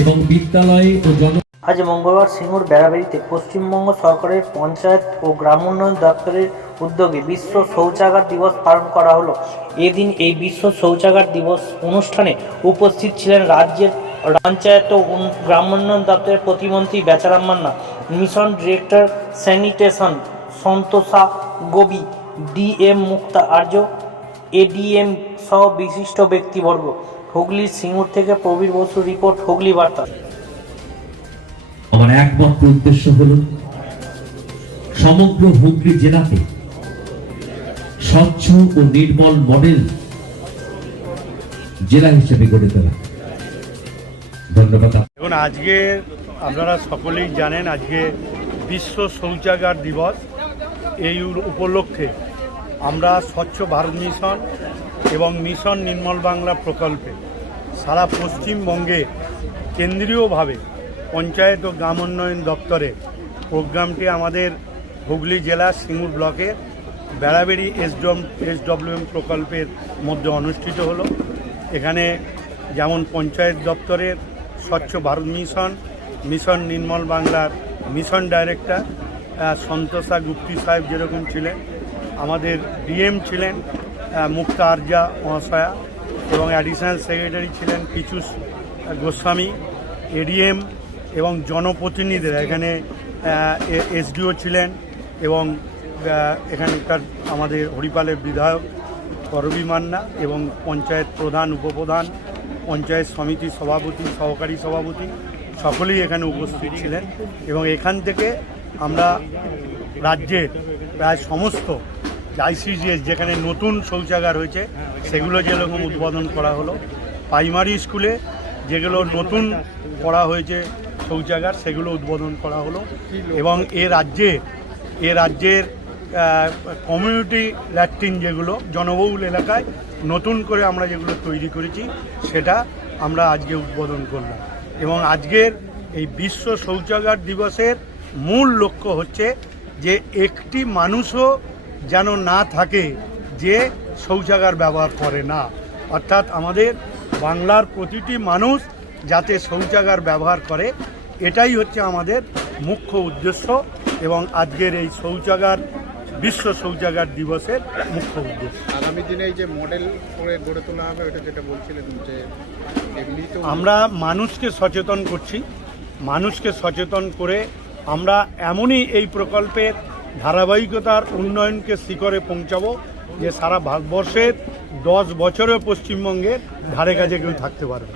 এবং বিদ্যালয় ও জন আজ মঙ্গলবার সিঙ্গুর বেড়াবেড়িতে পশ্চিমবঙ্গ সরকারের পঞ্চায়েত ও গ্রাম উন্নয়ন দপ্তরের উদ্যোগে বিশ্ব শৌচাগার দিবস পালন করা হলো। এদিন এই বিশ্ব শৌচাগার দিবস অনুষ্ঠানে উপস্থিত ছিলেন রাজ্যের পঞ্চায়েত ও গ্রাম উন্নয়ন দপ্তরের প্রতিমন্ত্রী Becharam Manna, mission director sanitation Santosha Gobi DM Mukta Arya ADM সহ বিশিষ্ট ব্যক্তিবর্গ। হুগলির সিঙ্গুর থেকে প্রবীর বসু রিপোর্ট হুগলি বার্তা। আমার একমাত্র উদ্দেশ্য হল সমগ্র হুগলি জেলাতে স্বচ্ছ ও নির্মল মডেল জেলা হিসেবে গড়ে তোলা। ধন্যবাদ। দেখুন আজকে আপনারা সকলেই জানেন আজকে বিশ্ব শৌচাগার দিবস। এই উপলক্ষে আমরা স্বচ্ছ ভারত মিশন এবং মিশন নির্মল বাংলা প্রকল্পে সারা পশ্চিমবঙ্গে কেন্দ্রীয়ভাবে পঞ্চায়েত ও গ্রাম উন্নয়ন দপ্তরে প্রোগ্রামটি আমাদের হুগলি জেলা সিঙ্গুর ব্লকের বেড়াবেড়ি এসডম এসডব্লিউএম প্রকল্পের মধ্যে অনুষ্ঠিত হলো। এখানে যেমন পঞ্চায়েত দপ্তরের স্বচ্ছ ভারত মিশন মিশন নির্মল বাংলার মিশন ডাইরেক্টর সন্তোষা গুপ্তি সাহেব যেরকম ছিলেন, আমাদের ডিএম ছিলেন মুক্তা আরজা মহাশয়া এবং অ্যাডিশনাল সেক্রেটারি ছিলেন পিচুস গোস্বামী এডিএম এবং জনপ্রতিনিধিরা। এখানে এসডিও ছিলেন এবং এখানকার আমাদের হরিপালের বিধায়ক করবী মান্না এবং পঞ্চায়েত প্রধান, উপপ্রধান, পঞ্চায়েত সমিতি সভাপতি, সহকারী সভাপতি সকলেই এখানে উপস্থিত ছিলেন। এবং এখান থেকে আমরা রাজ্যের প্রায় সমস্ত আইসিজিএস যেখানে নতুন শৌচাগার হয়েছে, সেগুলো যেরকম উদ্বোধন করা হলো। প্রাইমারি স্কুলে যেগুলো নতুন করা হয়েছে শৌচাগার, সেগুলো উদ্বোধন করা হলো এবং এ রাজ্যে, এ রাজ্যের কমিউনিটি ল্যাট্রিন যেগুলো, জনবহুল এলাকায় নতুন করে আমরা যেগুলো তৈরি করেছি, সেটা আমরা আজকে উদ্বোধন করলাম। এবং আজকের এই বিশ্ব শৌচাগার দিবসের মূল লক্ষ্য হচ্ছে যে একটি মানুষও যেন না থাকে যে শৌচাগার ব্যবহার করে না। অর্থাৎ আমাদের বাংলার প্রতিটি মানুষ যাতে শৌচাগার ব্যবহার করে এটাই হচ্ছে আমাদের মুখ্য উদ্দেশ্য এবং আজকের এই শৌচাগার বিশ্ব শৌচাগার দিবসের মুখ্য উদ্দেশ্য। আগামী দিনে এই যে মডেল করে গড়ে তোলা হবে ওটা যেটা বলছিলেন যে আমরা মানুষকে সচেতন করছি। মানুষকে সচেতন করে আমরা এমনই এই প্রকল্পের ধারাবাহিকতার উন্নয়নকে শিখরে পৌঁছাবো, যে সারা ভারতবর্ষের দশ বছরে পশ্চিমবঙ্গের ধারে কাছে কেউ থাকতে পারবে